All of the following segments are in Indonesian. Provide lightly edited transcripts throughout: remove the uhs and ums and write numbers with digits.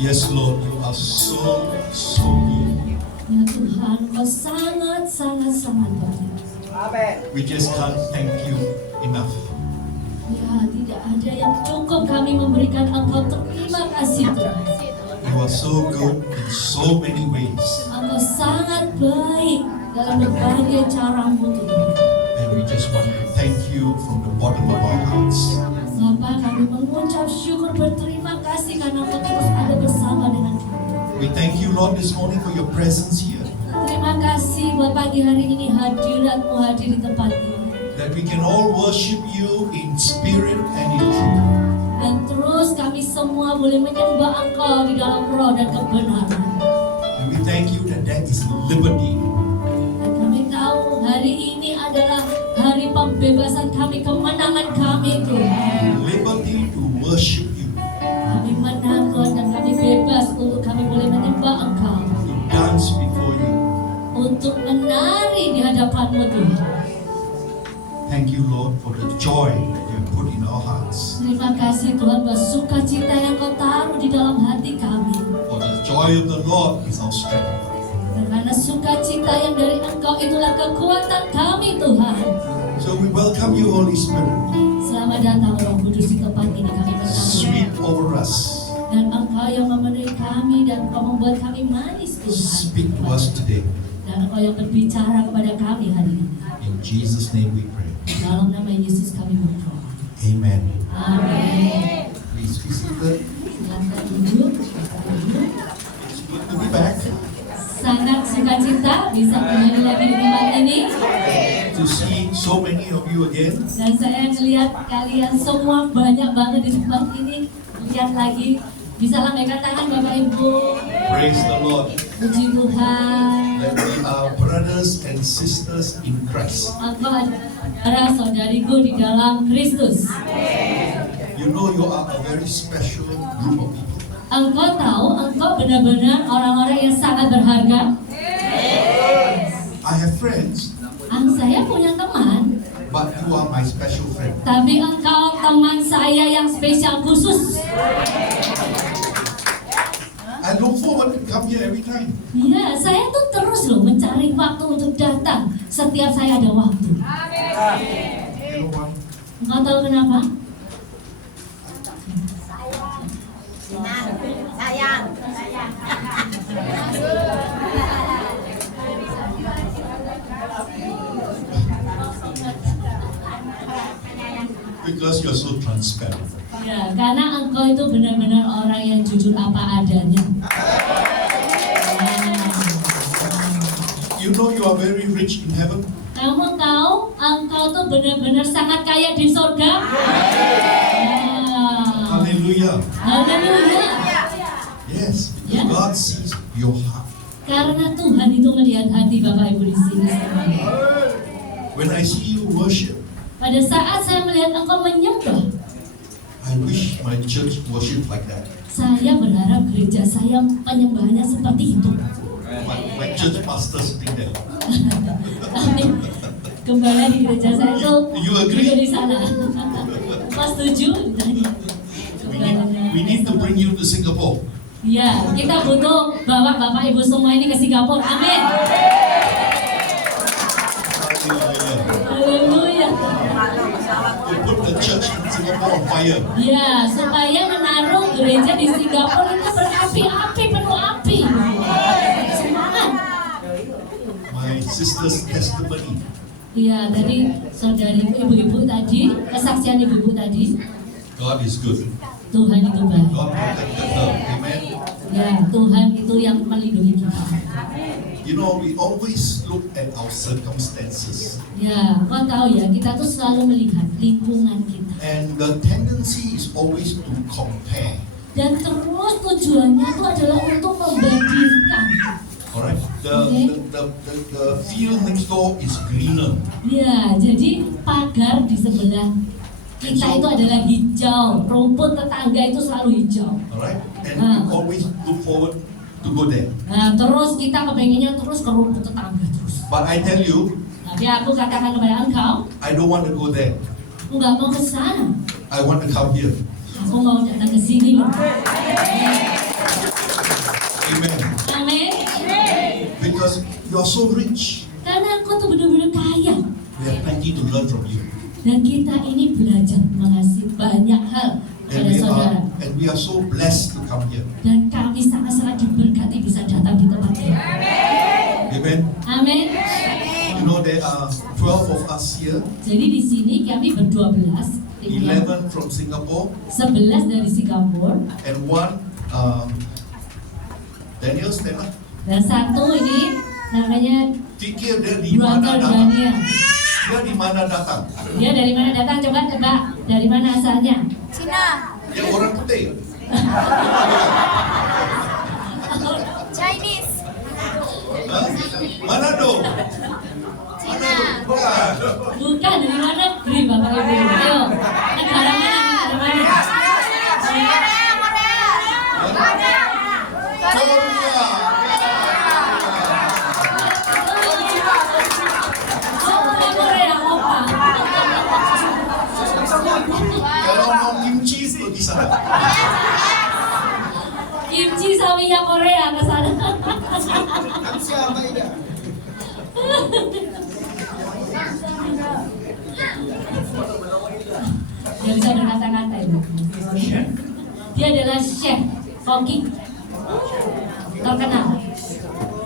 Yes, Lord, you are so good. Ya Tuhan, Kau sangat baik. Amen. We just can't thank you enough. Ya, tidak ada yang cukup kami memberikan Engkau terima kasih Tuhan. You are so good in so many ways. Engkau sangat baik dalam berbagai caramu Tuhan. And we just want to thank you from the bottom of our hearts. Bapa, kami mengucap syukur berterima kasih karena Engkau terus ada bersama dengan kami. We thank you, Lord, this morning for your presence here. Terima kasih buat pagi hari ini hadirat-Mu hadir di tempat ini. That we can all worship you in spirit and in truth. Dan terus kami semua boleh menyembah Engkau di dalam roh dan kebenaran. And we thank you that that is liberty. Dan kami tahu hari ini adalah hari pembebasan kami, kemenangan kami Tuhan. Liberty to worship you. Kami menang Tuhan dan kami bebas untuk kami boleh menyembah Engkau. To dance before you. Untuk menari di hadapan-Mu Tuhan. Thank you, Lord, for the joy that you have put in our hearts. Terima kasih Tuhan buat sukacita yang Kau taruh di dalam hati kami. For the joy of the Lord is our strength. Karena sukacita yang dari Engkau itulah kekuatan kami Tuhan. So we welcome you, Holy Spirit. Selamat datang Roh Kudus di tempat ini, kami Sweep menang. over us. Dan Engkau yang memenuhi kami dan Engkau membuat kami manis Tuhan. Speak to us today. Dan Engkau yang berbicara kepada kami hari ini. In Jesus' name we pray. Dalam nama Yesus kami berdoa. Amen. Amin. Please be seated. Silakan duduk. It's good to be back. Sangat sukacita bisa kembali lagi di tempat ini. To see so many of you again. Dan saya melihat kalian semua banyak banget di tempat ini. Lihat lagi. Bisa lambaikan tangan Bapak Ibu. Praise the Lord. Puji Tuhan. That we are brothers and sisters in Christ. Engkau adalah saudariku di dalam Kristus. You know you are a very special group of people. Engkau tahu engkau benar-benar orang-orang yang sangat berharga. I have friends, Saya punya teman, but you are my special friend. tapi engkau teman saya yang spesial khusus. I look forward to come here every time. Iya, saya tuh terus loh mencari waktu untuk datang setiap saya ada waktu. You know why? Engkau tahu kenapa? Sayang. Because you're so transparent. Ya, karena engkau itu benar-benar orang yang jujur apa adanya. You know you are very rich in heaven. Kamu tahu engkau tuh benar-benar sangat kaya di surga. Hallelujah. Haleluya. Yes, because Yeah. God sees your heart. Karena Tuhan itu melihat hati Bapak Ibu di sini. When I see you worship, Pada saat saya melihat engkau menyembah, I wish my church worship like that. saya berharap gereja saya penyembahnya seperti itu. My church pastor sitting there. Tapi gembala di gereja saya itu You agree? juga di sana. Mas setuju? We need to bring you to Singapore. Ya, kita butuh bawa Bapak Ibu semua ini ke Singapura. Amin. Hallelujah. Haleluya. To put the church in Singapore on fire. Ya, supaya menaruh gereja di Singapura itu berapi-api, penuh api. Semangat. My sister's testimony. Iya, tadi saudari ibu-ibu tadi, kesaksian ibu-ibu tadi, God is good. Tuhan itu baik. God protected her. Amen. Ya, Tuhan itu yang melindungi kita. You know, we always look at our circumstances. Ya, kau tahu ya, kita tuh selalu melihat lingkungan kita. And the tendency is always to compare. Dan terus tujuannya itu adalah untuk membandingkan. Alright? The field next door is greener. Ya, jadi pagar di sebelah kita itu adalah hijau. Rumput tetangga itu selalu hijau. Alright? And we always look forward to go there. Nah, terus kita kepengennya terus ke rumput tetangga terus. But I tell you, Tapi aku katakan kepada engkau, I don't want to go there. aku nggak mau ke sana. I want to come here. Aku mau datang ke sini loh. You are so rich. Karena engkau tuh benar-benar kaya. We have plenty to learn from you. Dan kita ini belajar mengasihi banyak hal kepada saudara. And we are so blessed to come here. Dan kami sangat-sangat diberkati bisa datang di tempat ini. Amen. Amin. You know there are 12 of us here. Jadi di sini kami ber-12. 11 from Singapore 11 dari Singapura. and one Daniel Stella. Dan satu ini namanya Fikir dia di mana Brother datang? Daniel. Dia di mana datang? Dia dari mana datang? Coba tebak. Dari mana asalnya? Cina, Dia orang putih. Chinese, Hah? Manado. Cina, Bukan. Bukan, dari mana negeri Bapak Ibu? Ayo. Negara mana? Negara mana? Korea. Oh, Korea, opa. Kalau mau kimchi pergi sana. Kimchi sawinya Korea ke sana. Dia bisa berkata-kata itu. Dia adalah chef, cooking terkenal,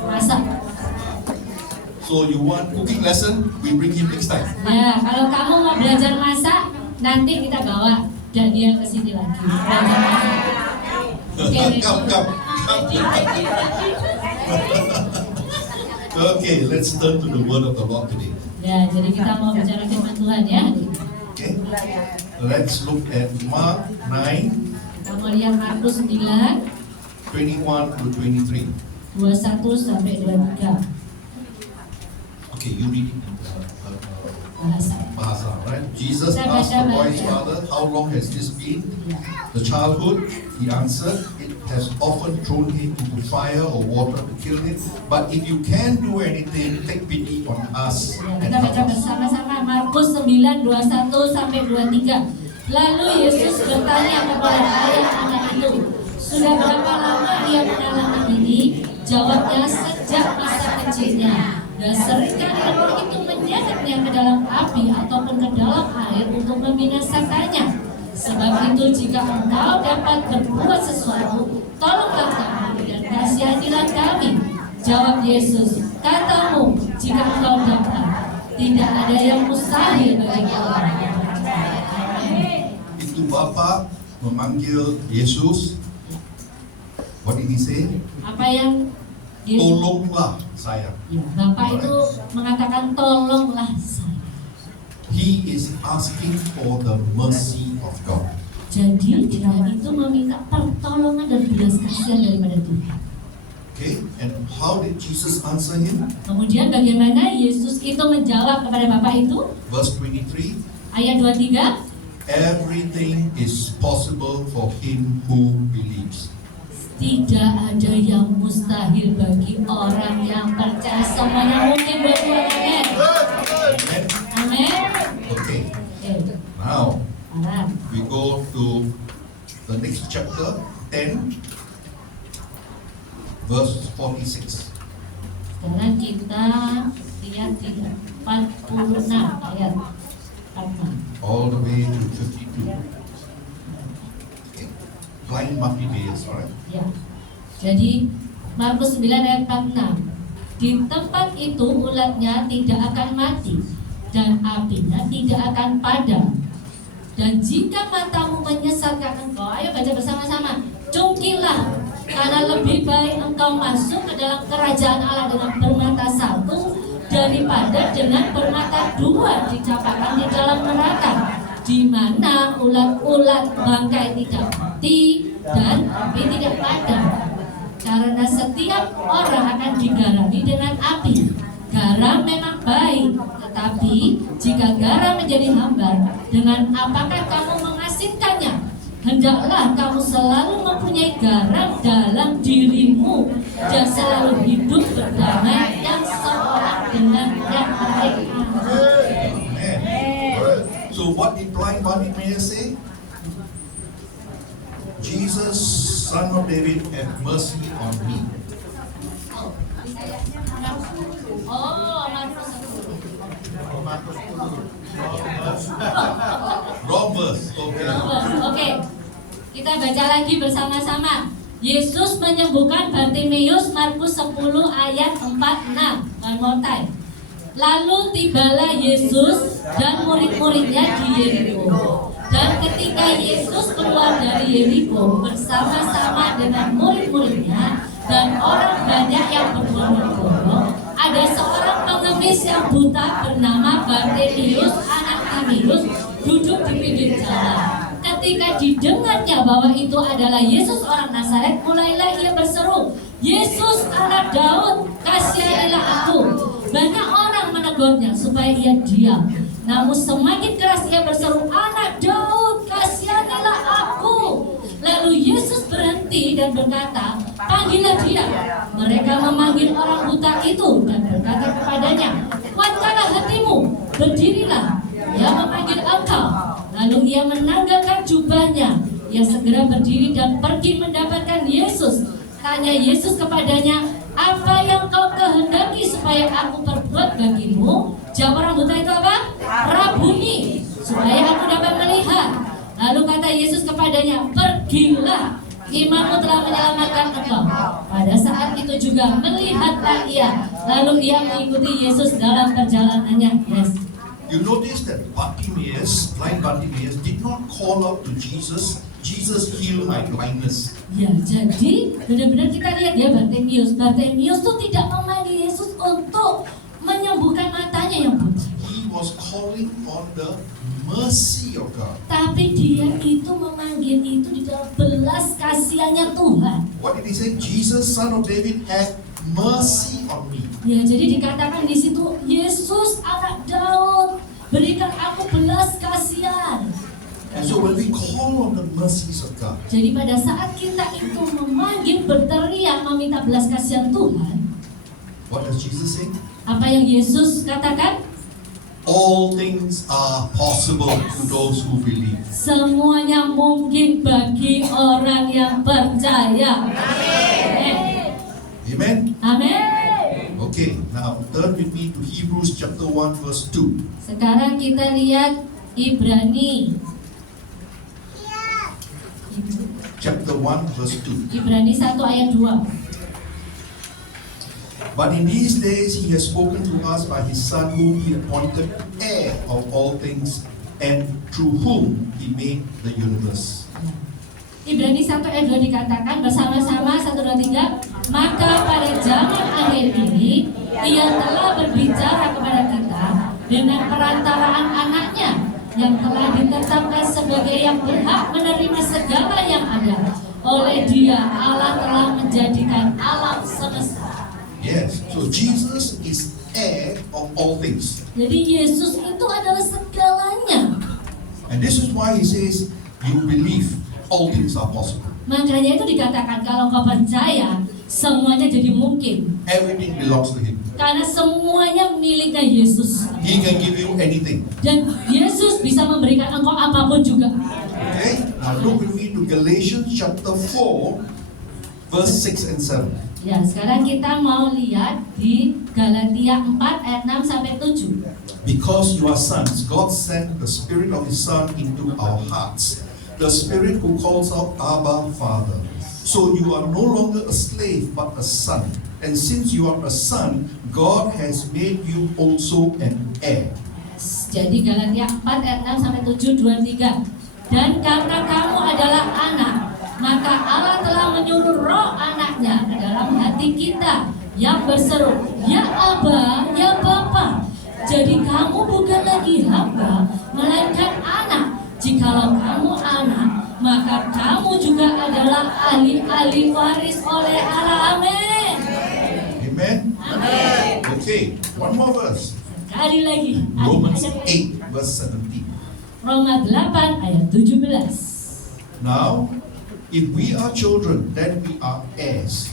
masak. So you want cooking lesson? We bring him next time. Ya, kalau kamu mau belajar masak, nanti kita bawa Daniel ke sini lagi belajar masak. Come. Okay, let's turn to the word of the Lord today. Ya, jadi kita mau bicara firman Tuhan ya. Okay, let's look at Mark 9, Kita mau lihat Markus 9, 21 to 23. 21 sampai 23 Okay, you read it in bahasa. Bahasa, right? Jesus asked the boy's father, how long has this been? The childhood, he answered, it has often thrown him into fire or water to kill him. But if you can do anything, take pity on us Ya, and kita baca help us. bersama-sama Markus 9, 21 sampai 23. Lalu Yesus bertanya kepada ayah anak itu, sudah berapa lama ia mengalami ini? Jawabnya, sejak masa kecilnya. Dan seringkali roh itu menyeretnya ke dalam api ataupun ke dalam air untuk membinasakannya. Sebab itu jika engkau dapat berbuat sesuatu, tolonglah kami dan kasihanilah kami. Jawab Yesus, katamu jika engkau dapat, tidak ada yang mustahil bagi Allah. Itu Bapa memanggil Yesus. What did he say? Apa yang Yesus, Tolonglah saya. ya, Bapak itu mengatakan tolonglah saya. He is asking for the mercy of God. Jadi dia itu meminta pertolongan dan belas kasihan daripada Tuhan. Okay, and how did Jesus answer him? Kemudian bagaimana Yesus itu menjawab kepada Bapak itu? Verse 23. Ayat 23. Everything is possible for him who believes. Tidak ada yang mustahil bagi orang yang percaya. Semuanya mungkin buat Tuhan. Amin. Amen. Amin. Okay, Oke. now Amin. we go to the next chapter, 10, verse 46. Sekarang kita lihat di 46 ayat 46. All the way to 52. Okay. Blind Bartimaeus, alright? Ya. Jadi Markus 9 ayat 46. Di tempat itu ulatnya tidak akan mati dan apinya tidak akan padam. Dan jika matamu menyesatkan engkau, ayo baca bersama-sama. Cungkilah, karena lebih baik engkau masuk ke dalam kerajaan Allah dengan bermata satu daripada dengan bermata dua dicampakkan di dalam neraka, di mana ulat-ulat bangkai tidak mati dan api tidak padam. Karena setiap orang akan digarami dengan api. Garam memang baik, tetapi jika garam menjadi hambar, dengan apakah kamu mengasinkannya? Hendaklah kamu selalu mempunyai garam dalam dirimu dan selalu hidup berdamai yang seorang dengan yang lain. Amen. So what did blind Bartimaeus say? Jesus, Son of David, have mercy on me. Oh, Markus 10. Wrong verse. Okay. Oke, kita baca lagi bersama-sama. Yesus menyembuhkan Bartimeus, Markus 10 ayat 4-6. One more time. Lalu tibalah Yesus dan murid-muridnya di Yeriko. Dan ketika Yesus keluar dari Yeriko bersama-sama dengan murid-muridnya dan orang banyak yang berbondong-bondong, ada seorang pengemis yang buta bernama Bartimeus, anak Timeus, duduk di pinggir jalan. Ketika didengarnya bahwa itu adalah Yesus orang Nazaret, mulailah ia berseru, "Yesus anak Daud, kasihanilah aku." Banyak orang menegurnya supaya ia diam. Namun semakin keras ia berseru, "Anak Daud, kasihanilah aku." Lalu Yesus berhenti dan berkata, "Panggillah dia." Mereka memanggil orang buta itu dan berkata kepadanya, "Kuatkanlah hatimu, berdirilah, ia memanggil engkau." Lalu ia menanggalkan jubahnya. Ia segera berdiri dan pergi mendapatkan Yesus. Tanya Yesus kepadanya, "Apa yang kau kehendaki supaya aku perbuat bagimu?" Jawab orang buta itu apa? "Rabuni, supaya aku dapat melihat." Lalu kata Yesus kepadanya, "Pergilah, imanmu telah menyelamatkan engkau." Pada saat itu juga melihatlah ia. Lalu ia mengikuti Yesus dalam perjalanannya. Yes. You notice that Bartimaeus, blind Bartimaeus, did not call out to Jesus, "Jesus, heal my blindness." Ya, jadi benar-benar kita lihat ya Bartimeus tuh tidak memanggil Yesus untuk menyembuhkan matanya yang buta. He was calling on the mercy of God. Tapi dia itu memanggil itu di dalam belas kasihannya Tuhan. What did he say? "Jesus, son of David, have mercy on me." Ya, jadi dikatakan di situ, "Yesus anak Daud, berikan aku belas kasihan." And so when we call on the mercies of God, Jadi pada saat kita itu memanggil, berteriak, meminta belas kasihan Tuhan, what does Jesus say? apa yang Yesus katakan? All things are possible to those who believe. Semuanya mungkin bagi orang yang percaya. Amen? Amin. Okay, now turn with me to Hebrews chapter 1 verse 2. Sekarang kita lihat Ibrani. Chapter 1 verse 2. Ibrani 1 ayat 2. But in these days he has spoken to us by his Son, whom he appointed heir of all things, and through whom he made the universe. Ibrani 1 ayat 2 dikatakan bersama-sama 1, 2, 3. Maka pada zaman akhir ini ia telah berbicara kepada kita dengan perantaraan anaknya yang telah ditetapkan sebagai yang berhak menerima segala yang ada. Oleh dia Allah telah menjadikan alam semesta. Yes, so Jesus is heir of all things. Jadi Yesus itu adalah segalanya. And this is why he says, you believe all things are possible. Makanya itu dikatakan kalau kau percaya semuanya jadi mungkin. Everything belongs to him. Karena semuanya miliknya Yesus. He can give you anything. Dan Yesus bisa memberikan engkau apapun juga. Okay, now look with me to Galatians chapter 4 verse 6 and 7. Ya, sekarang kita mau lihat di Galatia 4 ayat 6 sampai 7. Because you are sons, God sent the Spirit of His Son into our hearts, the Spirit who calls out, Abba, Father. So you are no longer a slave, but a son. And since you are a son, God has made you also an heir. Jadi Galatia 4 ayat 6 sampai 7, 2, 3. Dan karena kamu adalah anak, maka Allah telah menyuruh roh anaknya ke dalam hati kita yang berseru, Ya Abba, Ya Bapa. Jadi kamu bukan lagi hamba, melainkan anak. Jikalau kamu anak, maka kamu juga adalah ahli-ahli waris oleh Allah. Amin. Amen? Amen. Okay, one more verse. Sekali lagi. Romans 8 verse 17. Roma 8 ayat 17. Now, if we are children, then we are heirs,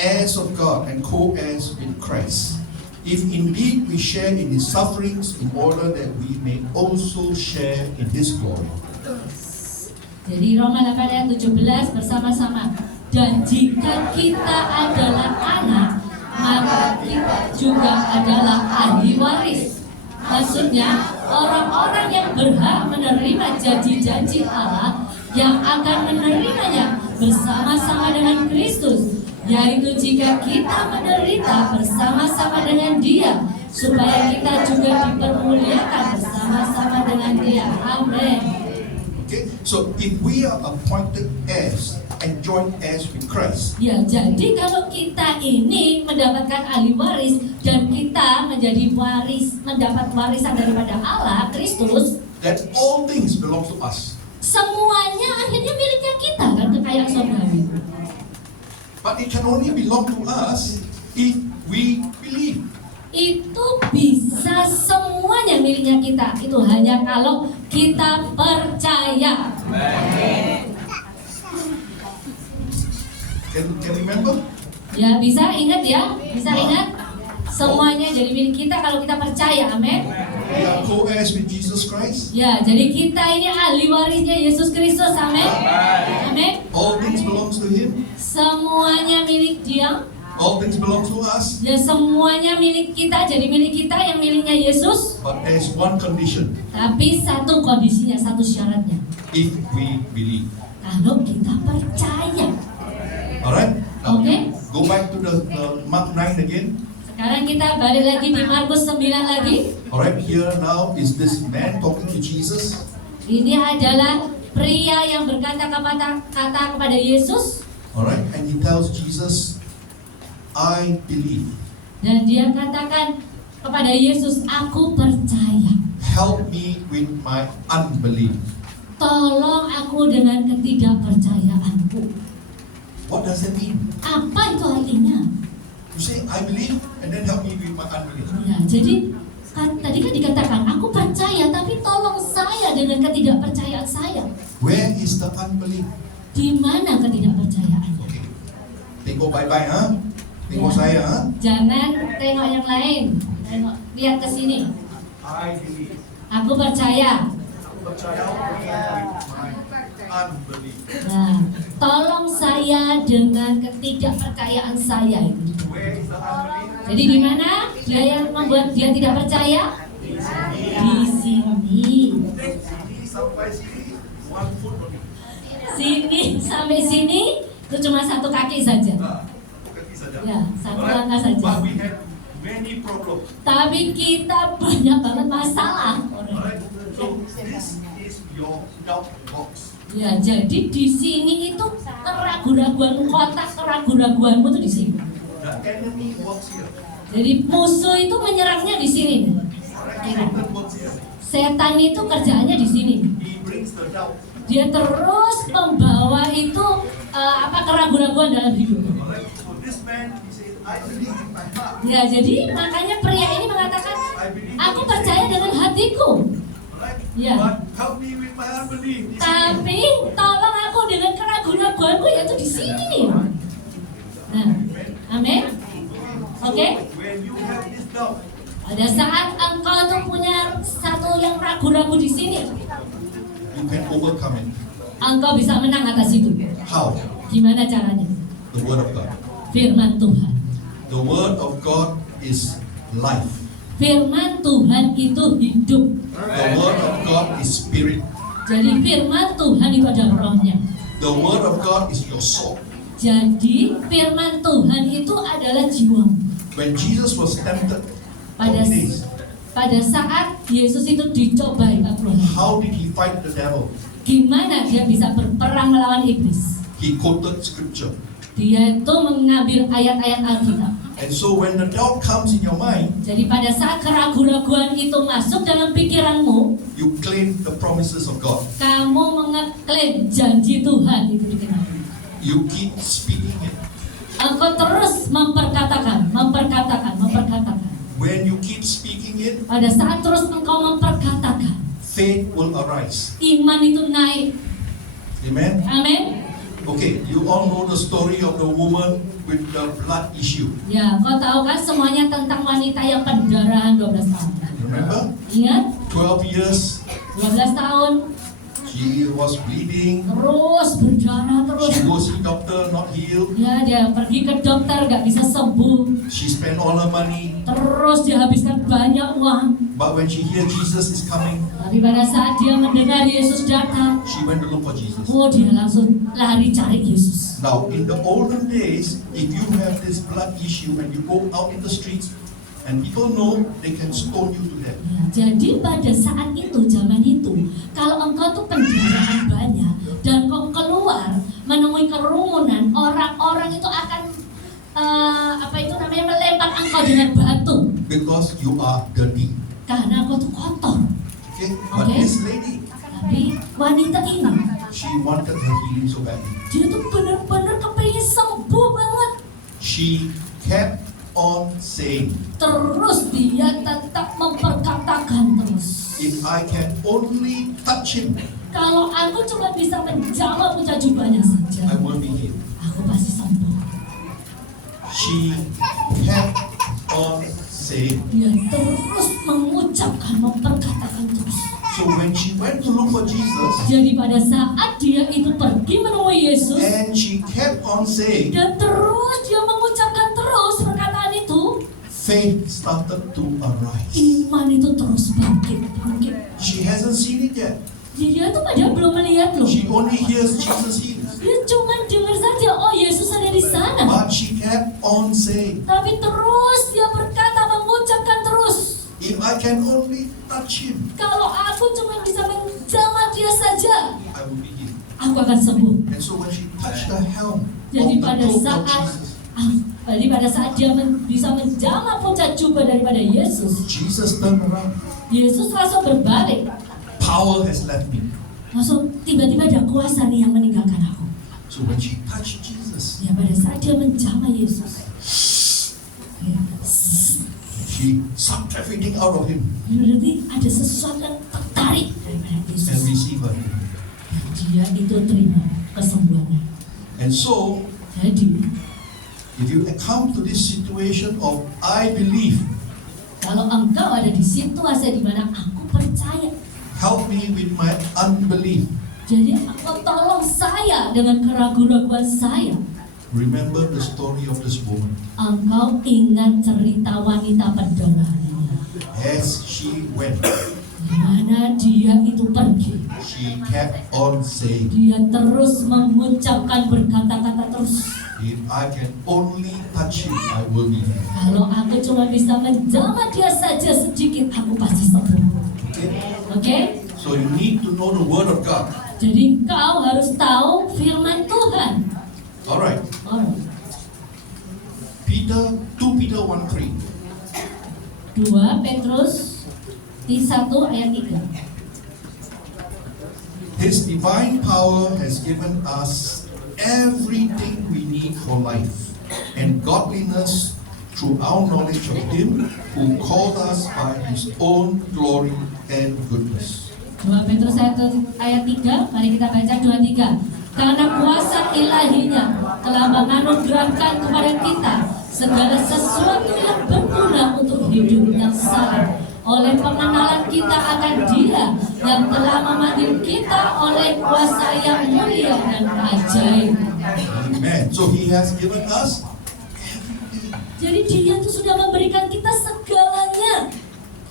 heirs of God and co-heirs with Christ. If indeed we share in His sufferings, in order that we may also share in His glory. Jadi Roma 8 ayat 17 bersama-sama. Dan jika kita adalah anak, maka kita juga adalah ahli waris. Maksudnya, orang-orang yang berhak menerima janji-janji Allah yang akan menerimanya bersama-sama dengan Kristus, yaitu jika kita menderita bersama-sama dengan Dia, supaya kita juga dipermuliakan bersama-sama dengan Dia. Amin. Okay, so if we are appointed heirs and joint heirs with Christ, Ya, jadi kalau kita ini mendapatkan ahli waris dan kita menjadi waris, mendapat warisan daripada Allah, Kristus, that all things belong to us. semuanya akhirnya miliknya kita kan, kekayaan surgawi. But it can only belong to us if we believe. Itu bisa semuanya miliknya kita. Itu hanya kalau kita percaya. Can remember? Ya, bisa ingat ya? Bisa ingat? Semuanya jadi milik kita kalau kita percaya. Amin. We are co-heirs with Jesus Christ. Ya, jadi kita ini ahli warisnya Yesus Kristus. Amin. Amin. All things belongs to Him. Semuanya milik Dia. All things belong to us. Ya, semuanya milik kita, jadi milik kita yang miliknya Yesus. But there's one condition: Tapi satu kondisinya, satu syaratnya. if we believe. Kalau kita percaya. Alright? Now, Okay. go back to the Mark 9 again. Sekarang kita balik lagi di Markus 9 lagi. Alright, here now is this man talking to Jesus. Ini adalah pria yang berkata kepada Yesus. Alright, and he tells Jesus, I believe. Dan dia katakan kepada Yesus, aku percaya. Help me with my unbelief. Tolong aku dengan ketidakpercayaanku. What does that mean? Apa itu artinya? You say, I believe, and then help me with my unbelief. Ya, jadi tadi kan dikatakan, aku percaya, tapi tolong saya dengan ketidakpercayaan saya. Where is the unbelief? Di mana ketidakpercayaannya? Okay. Tengok bye-bye, ha? Tengok Ya. saya, ha? Jangan tengok yang lain. Tengok, lihat ke sini. I believe. Aku percaya. Percaya with my unbelief. Nah, tolong saya dengan ketidakpercayaan saya itu. Where is the unbelief? Jadi di mana dia yang membuat dia tidak percaya? Di sini. Sini sampai sini, one foot only. Sini sampai sini itu cuma satu kaki saja. Kaki saja. Ya, satu Alright? langkah saja. But we have many problems. Tapi kita banyak banget masalah. Alright? So this is your doubt box. Ya, jadi di sini itu keraguan-raguanmu, kotak keraguan-raguanmu itu di sini. The enemy works here. Jadi musuh itu menyerangnya di sini. Alright? Satan works here. Setan itu kerjaannya di sini. He brings the doubt. Dia terus membawa itu keraguan-raguan dalam hidup. Alright? So this man, he says, I believe in my heart. Ya, jadi makanya pria ini mengatakan, aku percaya dengan hatiku. Alright? Ya. But help me with my unbelief. He says, Tapi tolong aku dengan keraguan-raguanku yaitu di sini. Nah, amin. Oke. when you have this doubt, Pada saat engkau tuh punya satu yang ragu-ragu di sini, you can overcome it. engkau bisa menang atas itu. How? Gimana caranya? The word of God. Firman Tuhan. The word of God is life. Firman Tuhan itu hidup. The word of God is spirit. Jadi firman Tuhan itu ada rohnya. The word of God is your soul. Jadi firman Tuhan itu adalah jiwa. When Jesus was tempted, Pada 40 days, pada saat Yesus itu dicobai 40 hari. how did he fight the devil? Gimana dia bisa berperang melawan iblis? He quoted scripture. Dia itu mengambil ayat-ayat Alkitab. And so when the doubt comes in your mind, Jadi pada saat keraguan-raguan itu masuk dalam pikiranmu, you claim the promises of God. kamu mengeklaim janji Tuhan itu dikenal. You keep speaking it. Engkau terus memperkatakan. When you keep speaking it, Pada saat terus engkau memperkatakan, faith will arise. iman itu naik. Amen? Amin. Okay, you all know the story of the woman with the blood issue. Ya, kau tahu kan semuanya tentang wanita yang pendarahan 12 tahun. Remember? Ingat? 12 years, 12 tahun she was bleeding. terus berdarah terus. She go see doctor, not healed. healed. Ya, dia pergi ke dokter nggak bisa sembuh. She spent all her money. Terus dia habiskan banyak uang. But when she heard Jesus is coming, Tapi pada saat dia mendengar Yesus datang, she went to look for Jesus. oh dia langsung lari cari Yesus. Now, in the olden days, if you have this blood issue and you go out in the streets and people know, they can stone you to death. Ya, jadi pada saat itu, zaman itu, kalau engkau tuh pendaraan banyak dan kau keluar menemui kerumunan, orang-orang itu akan melempar engkau dengan batu Because you are dirty. karena engkau tuh kotor. Okay? But Okay. this lady, Tapi wanita ini, she wanted her healing so badly. dia tuh benar-benar kepengen sembuh banget. She kept on saying, Terus dia tetap memperkatakan terus, if I can only touch him, kalau aku cuma bisa menjamah puncak jubahnya saja, I will be healed. aku pasti sembuh. She kept on saying. Dia terus mengucapkan, memperkatakan terus. So when she went to look for Jesus, Jadi pada saat dia itu pergi menemui Yesus and she kept on saying, dan terus dia mengucapkan terus perkataan itu, faith started to arise. iman itu terus bangkit. She hasn't seen it yet. Dia tuh padahal belum melihat loh. She only hears Jesus heals. Dia cuma dengar saja, oh Yesus ada di sana. But she kept on saying, Tapi terus dia berkata, mengucapkan terus, if I can only touch him, kalau aku cuma bisa menjamah dia saja, I will be healed. aku akan sembuh. And so when she touched the hem of Jadi the pada cloak of saat Jesus, dia bisa menjamah puncak jubah daripada Yesus, Jesus turned around. Yesus langsung berbalik. Power has left me. Langsung tiba-tiba ada kuasa nih yang meninggalkan aku. So when she touched Jesus, Ya pada saat dia menjamah Yesus, ya, she sucked everything out of him berarti ada sesuatu yang tertarik daripada and Yesus. received her healing. Dia itu terima kesembuhannya. And so, Jadi if you come to this situation of I believe, kalau engkau ada di situasi di mana aku percaya, help me with my unbelief. jadi engkau tolong saya dengan keraguan-keraguan saya. Remember the story of this woman. Engkau ingat cerita wanita pendarahan ini. As she went, Di mana dia itu pergi, she kept on saying, dia terus mengucapkan berkata-kata terus. if I can only touch him, I will be healed. Kalau aku cuma bisa menjamah dia saja sedikit, aku pasti sembuh. Okay? Oke? So you need to know the word of God. Jadi kau harus tahu firman Tuhan. Alright. Alright. 2 Peter 1:3. 2 Petrus 1 ayat 3. His divine power has given us everything we need for life and godliness through our knowledge of Him who called us by His own glory and goodness. 2 Petrus 1 ayat 3, mari kita baca 2-3. Karena kuasa ilahinya telah menganugerahkan kepada kita segala sesuatu yang berguna untuk hidup yang saleh oleh pengenalan kita akan Dia yang telah memanggil kita oleh kuasa yang mulia dan ajaib. Amen. So He has given us. Jadi Dia tuh sudah memberikan kita segalanya.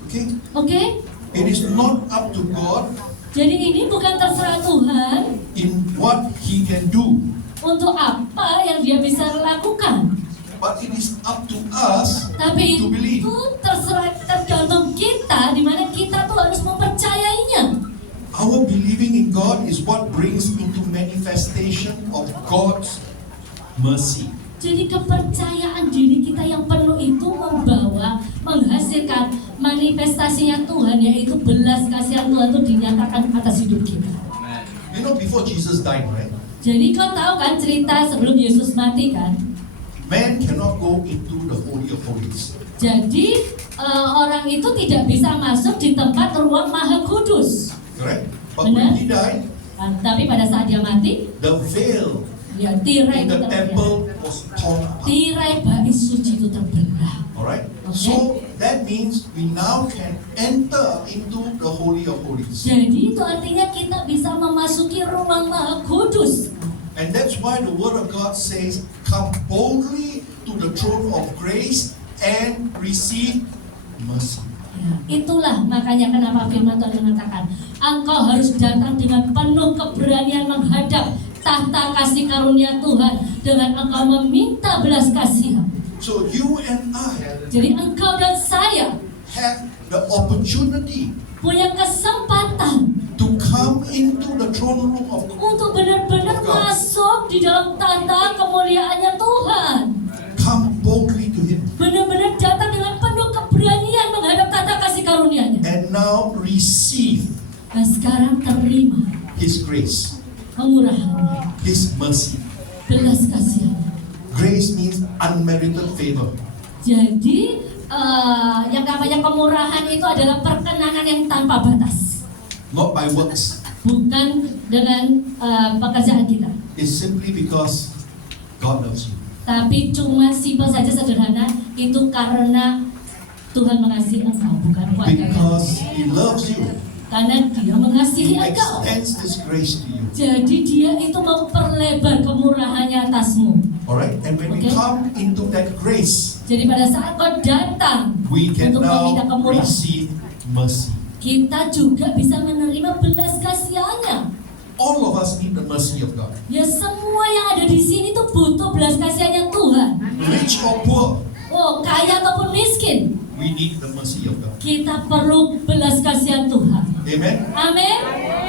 Okay. Oke? It is not up to God Jadi ini bukan terserah Tuhan in what He can do, untuk apa yang Dia bisa lakukan. but it is up to us Tapi to believe. itu tergantung kita, di mana kita tuh harus mempercayainya. Our believing in God is what brings into manifestation of God's mercy. Jadi kepercayaan diri kita yang penuh itu menghasilkan manifestasinya Tuhan, yaitu belas kasihan Tuhan itu dinyatakan atas hidup kita. You know, before Jesus died, right? Jadi kau tahu kan cerita sebelum Yesus mati kan? Man cannot go into the Holy of Holies. Jadi orang itu tidak bisa masuk di tempat ruang Maha Kudus. Correct? But when He died, Tapi pada saat dia mati, the veil ya tirai in itu the terbelah. temple was torn apart. Tirai bait suci itu terbelah. Alright? Okay. So that means we now can enter into the Holy of Holies. Jadi itu artinya kita bisa memasuki ruang Maha Kudus. And that's why the Word of God says, come boldly to the throne of grace and receive mercy. Ya, itulah makanya kenapa firman Tuhan mengatakan, engkau harus datang dengan penuh keberanian menghadap tahta kasih karunia Tuhan dengan engkau meminta belas kasihan. So you and I Jadi engkau dan saya have the opportunity punya kesempatan to come into the throne room of God. untuk benar-benar masuk di dalam tahta kemuliaannya Tuhan. Come boldly to Him. Benar-benar datang dengan penuh keberanian menghadap tahta kasih karunia-Nya. And now receive Dan sekarang terima His grace, kemurahan, His mercy. belas kasihan. Grace means unmerited favor. Jadi yang namanya kemurahan itu adalah perkenanan yang tanpa batas, Not by works. bukan dengan pekerjaan kita, It's simply because God loves you. tapi cuma simpel saja sederhana, itu karena Tuhan mengasihi engkau, bukan kuat Because He loves you, karena Dia mengasihi He engkau. extends this grace to you. Jadi Dia itu memperlebar kemurahannya atasmu. Alright? And when we Okay. come into that grace, Jadi pada saat kau datang we can untuk meminta now kemurahan, receive mercy. kita juga bisa menerima belas kasihannya. All of us need the mercy of God. Ya, semua yang ada di sini tuh butuh belas kasihannya Tuhan. Rich or poor, Oh, kaya ataupun miskin, we need the mercy of God. kita perlu belas kasihan Tuhan. Amen? Amin.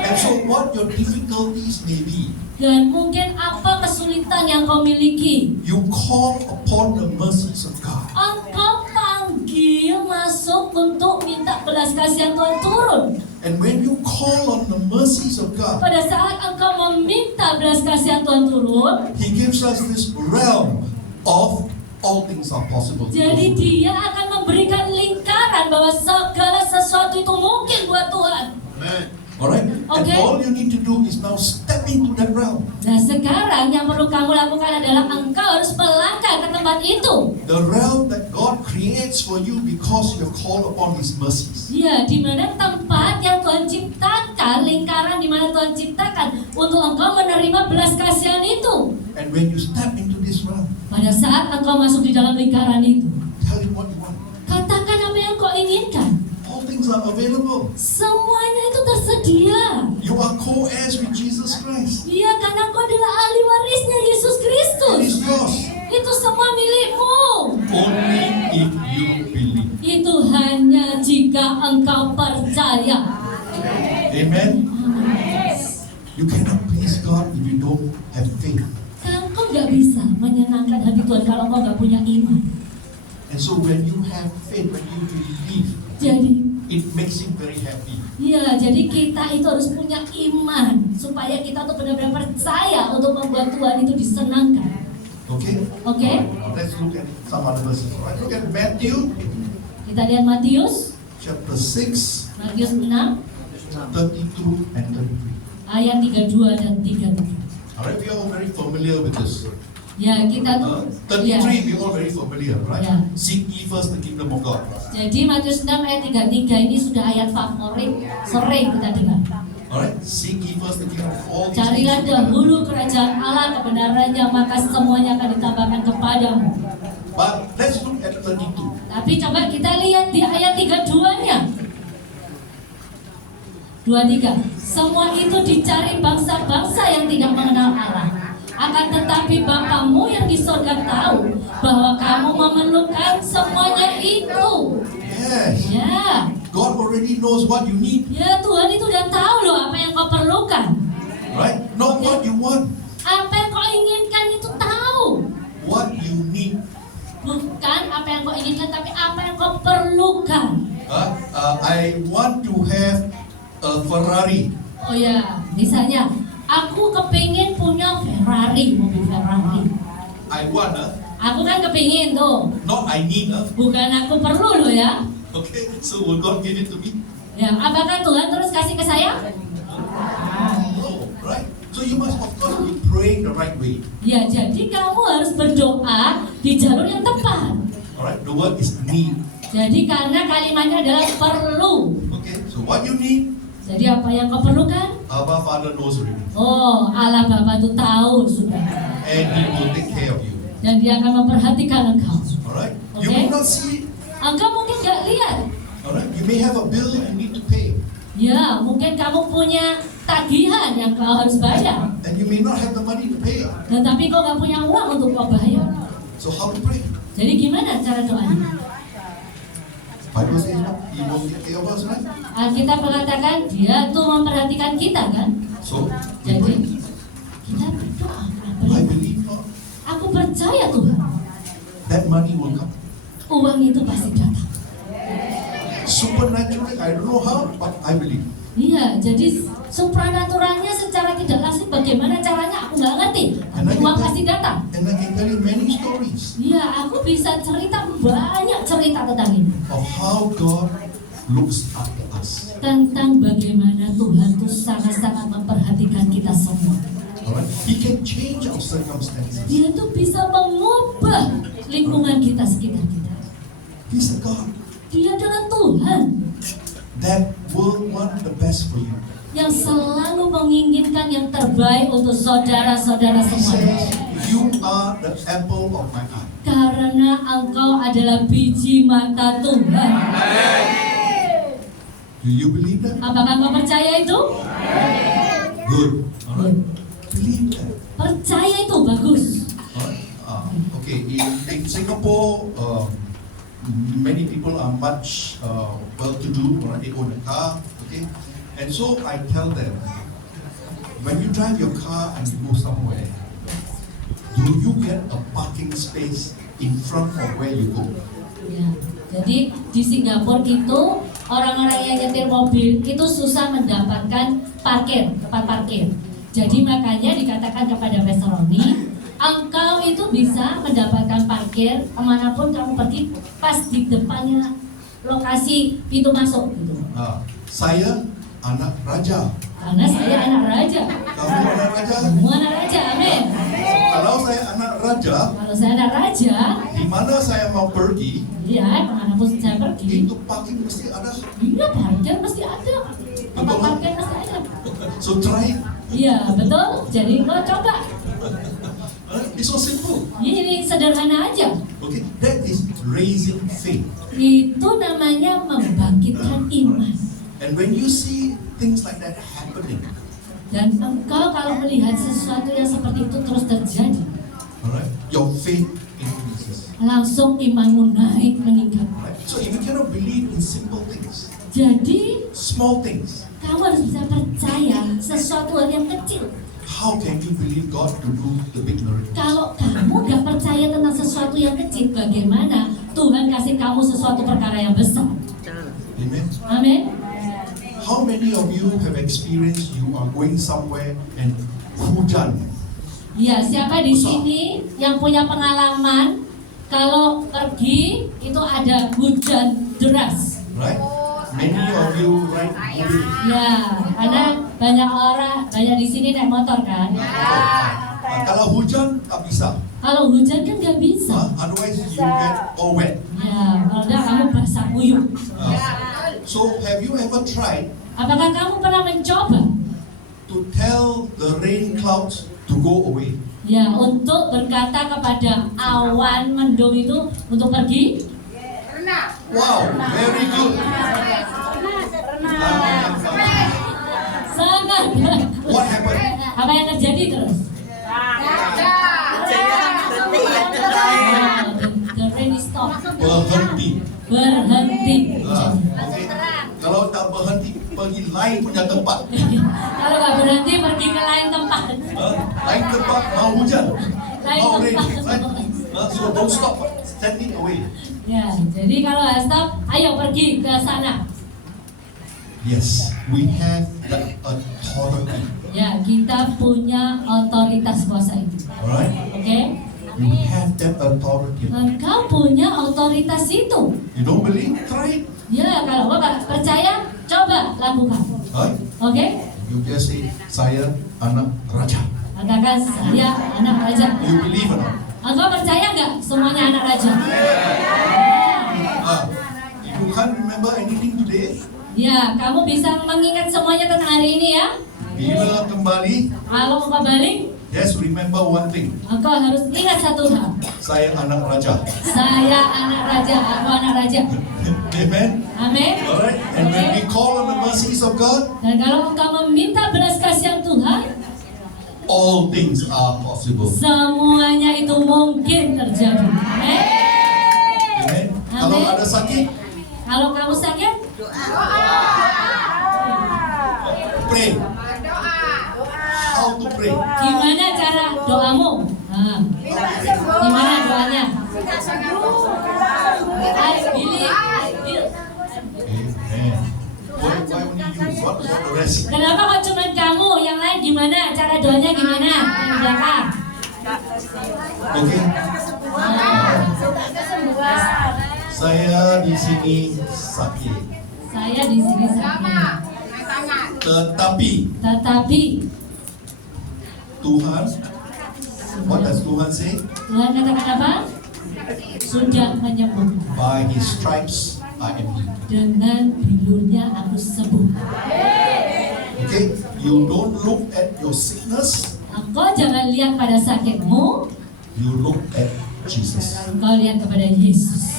And so what your difficulties may be, Dan mungkin apa kesulitan yang kau miliki, you call upon the mercies of God. engkau panggil masuk untuk minta belas kasihan Tuhan turun. And when you call on the mercies of God, Pada saat engkau meminta belas kasihan Tuhan turun, He gives us this realm of all things are possible. jadi Dia akan memberikan lingkaran bahwa segala sesuatu itu mungkin buat Tuhan. Alright? Okay. And all you need to do is now step into that realm. Nah, sekarang yang perlu kamu lakukan adalah engkau harus melangkah ke tempat itu. The realm that God creates for you because you call upon His mercies. Ya, di mana tempat yang Tuhan ciptakan, lingkaran di mana Tuhan ciptakan untuk engkau menerima belas kasihan itu. And when you step into this realm, Pada saat engkau masuk di dalam lingkaran itu, tell Him what you want. katakan apa yang kau inginkan. All things are available. Semuanya itu tersedia. You are co-heirs with Jesus Christ. Iya, karena engkau adalah ahli warisnya Yesus It Kristus. is yours. Itu semua milikmu. Only if you believe. Itu hanya jika engkau percaya. Amen? You cannot please God if you don't have faith. Engkau nggak bisa menyenangkan hati Tuhan kalau engkau nggak punya iman. And so when you have faith, when you believe, Jadi, it makes Him very happy. ya, jadi kita itu harus punya iman supaya kita tuh benar-benar percaya untuk membuat Tuhan itu disenangkan. Okay? Oke? Now let's look at some other verses. Alright, look at Matthew Kita lihat Matius, chapter 6, Matius 6 32 and 33. ayat 32 dan 33. Alright, we are all very familiar with this. Ya, kita tuh 33, we are all very familiar, right? Yeah. Seek ye first the kingdom of God. Jadi Matius 6 ayat 33 ini sudah ayat favorit, sering kita dengar. Alright, seek ye first the kingdom of all these Carilah things. dahulu kerajaan Allah kebenarannya, maka semuanya akan ditambahkan kepadamu. But let's look at 32. Tapi coba kita lihat di ayat 32-nya. 23. Semua itu dicari bangsa-bangsa yang tidak mengenal Allah. Akan tetapi Bapamu yang di sorga tahu bahwa kamu memerlukan semuanya itu. Yes, Ya, God already knows what you need, ya Tuhan itu udah tahu loh apa yang kau perlukan. right? Not what you want, Apa yang kau inginkan itu tahu. what you need. Bukan apa yang kau inginkan, tapi apa yang kau perlukan. I want to have a Ferrari. Oh ya, misalnya aku kepingin punya Ferrari, mobil Ferrari. I want, Aku kan kepingin tuh, not I need. bukan aku perlu loh ya. Okay, so will God give it to me? Ya, apakah Tuhan terus kasih ke saya? No, right? So you must of course be praying the right way. Ya, jadi kamu harus berdoa di jalur yang tepat. Alright, the word is need. Jadi karena kalimatnya adalah perlu. Okay, so what you need, Jadi apa yang kau perlukan? a Abba Father knows already. Oh, Allah Bapa itu tahu sudah. And He will take care of you. Dan Dia akan memperhatikan engkau. Alright? You Okay. may not see it. Engkau mungkin gak lihat. Alright? You may have a bill you need to pay. Ya, mungkin kamu punya tagihan yang kau harus bayar. And you may not have the money to pay. Tetapi kau gak punya uang untuk kau bayar. So how to pray? Jadi gimana cara doanya? Bible says what? He will take care of us, right? Alkitab mengatakan Dia tuh memperhatikan kita kan. So, we Jadi pray. kita berdoa. I believe God. Aku percaya Tuhan, That money will come. uang itu pasti datang. Supernaturally, I don't know how, but I believe. Iya, jadi supranaturalnya secara tidak langsung bagaimana caranya aku nggak ngerti. Tapi uang pasti datang. And I can tell you many stories Iya, aku bisa cerita banyak cerita tentang ini. of how God looks after us. Tentang bagaimana Tuhan tuh sangat-sangat memperhatikan kita semua. Alright? He can change our circumstances. Dia tuh bisa mengubah lingkungan kita sekitar kita. He's a God Dia adalah Tuhan that will want the best for you. yang selalu menginginkan yang terbaik untuk saudara-saudara He semuanya. says, you are the apple of my eye. Karena engkau adalah biji mata Tuhan. Do you believe that? Apakah kau percaya itu? Good. Alright? Believe that. Percaya itu bagus. Alright? Okay, in Singapore, many people are much well-to-do, right? They own a car, okay? And so I tell them, when you drive your car and you go somewhere, do you get a parking space in front of where you go? Ya, jadi di Singapura itu orang-orang yang nyetir mobil itu susah mendapatkan tempat parkir. Jadi makanya dikatakan kepada Pastor Roni, engkau itu bisa mendapatkan parkir kemanapun kamu pergi pas di depannya lokasi pintu masuk gitu. Saya anak raja. Karena saya anak raja. Kamu anak raja? Semua anak raja, amin. Kalau saya anak raja, Kalau saya anak raja, di mana saya mau pergi, ya kemanapun saya pergi, itu parking mesti ada. iya parkir mesti ada. Tempat parkir mesti ada. So try it. Iya betul. Jadi kau coba. It's so simple. Ini sederhana aja. Okay, that is raising faith. Itu namanya membangkitkan iman. And when you see things like that happening, Dan engkau kalau melihat sesuatu yang seperti itu terus terjadi, alright, your faith increases. langsung imanmu naik meningkat. Right? So if you cannot believe in simple things, Jadi small things, kamu harus bisa percaya sesuatu hal yang kecil. how can you believe God to do the big miracle? Kalau kamu gak percaya tentang sesuatu yang kecil, bagaimana Tuhan kasih kamu sesuatu perkara yang besar? Amen. Amin. How many of you have experienced you are going somewhere and hujan? Ya, siapa di sini yang punya pengalaman kalau pergi itu ada hujan deras? Right? Many of you ride mobil. Ya, karena banyak di sini naik motor kan. Kalau hujan tak bisa. Kalau hujan kan nggak bisa. Otherwise you get all wet. Ya, kalau enggak kamu basah kuyup. So have you ever tried Apakah kamu pernah mencoba to tell the rain clouds to go away? ya untuk berkata kepada awan mendung itu untuk pergi? Wow, very good. Sangat bagus. What happened? Apa yang terjadi terus? The rain stop. Berhenti. Berhenti. Okay. Kalau tak berhenti, pergi lain punya tempat. Kalau nggak berhenti pergi ke lain tempat. Lain tempat mau hujan, Lain mau rain, tempat. right? So don't stop, standing away. Ya, jadi kalau nggak stop, ayo pergi ke sana. Yes, we have the authority. Ya, kita punya otoritas kuasa itu. Alright? Oke? You have that authority. Engkau punya otoritas itu. You don't believe? Try it. Ya, kalau Bapak percaya, coba lakukan. Right? Oke? You just say, saya anak raja. Katakan saya anak raja. You believe or not? Engkau percaya nggak semuanya anak raja? If you can't remember anything today, Ya, kamu bisa mengingat semuanya tentang hari ini ya? Bila kembali, Kalau engkau balik, just remember one thing. engkau harus ingat satu hal. Saya anak raja. Saya anak raja, aku anak raja. Amen. Amin. Alright. And when we call on the mercies of God, Dan kalau engkau meminta belas kasihan Tuhan, all things are possible. semuanya itu mungkin terjadi. Amin. Amen. Kalau Amin. ada sakit, Kalau kamu sakit, pray. How to pray? gimana cara doamu? Nah, gimana doanya? I believe. Amen. Why only you? What about the rest? Kenapa kok cuma kamu? Yang lain gimana? Cara doanya gimana? Yang di belakang. Okay. Saya di sini sakit. Saya di sini sakit. Tetapi Tuhan, what does Tuhan say? Tuhan katakan apa? Sudah menyembuhkan. By His stripes I am healed. Dengan bilurnya aku sembuh. Okay, you don't look at your sickness, Engkau jangan lihat pada sakitmu, you look at Jesus. engkau lihat kepada Yesus.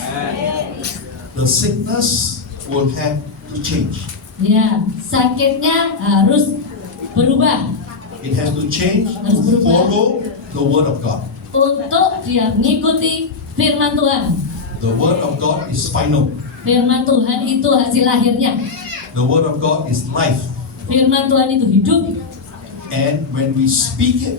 The sickness will have to change. Ya, sakitnya harus berubah It has to change to follow the Word of God. untuk dia mengikuti firman Tuhan. The Word of God is final. Firman Tuhan itu hasil lahirnya. The Word of God is life. Firman Tuhan itu hidup. And when we speak it,